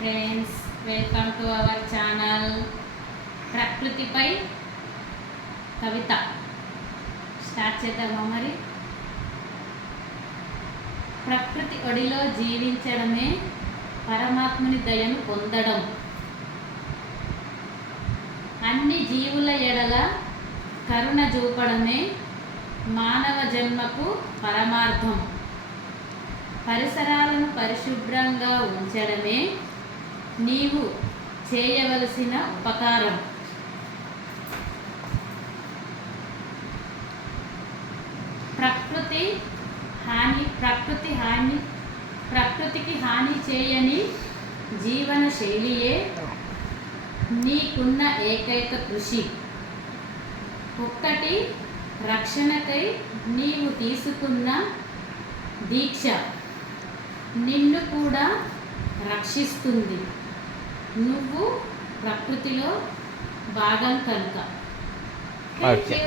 Friends, welcome to our channel. ప్రకృతిపై కవిత start చేద్దామా మరి? ప్రకృతి ఒడిలో జీవించడమే పరమాత్ముని దయను పొందడం. అన్ని జీవుల ఎడల కరుణ చూపడమే మానవ జన్మకు పరమార్థం. పరిసరాలను పరిశుభ్రంగా ఉంచడమే నీవు చేయవలసిన ఉపకారం. ప్రకృతికి హాని చేయని జీవన శైలియే నీకున్న ఏకైక కృషి. ఒక్కటి రక్షణకై నీవు తీసుకున్న దీక్ష నిన్ను కూడా రక్షిస్తుంది. నువ్వు ప్రకృతిలో భాగం కనుక.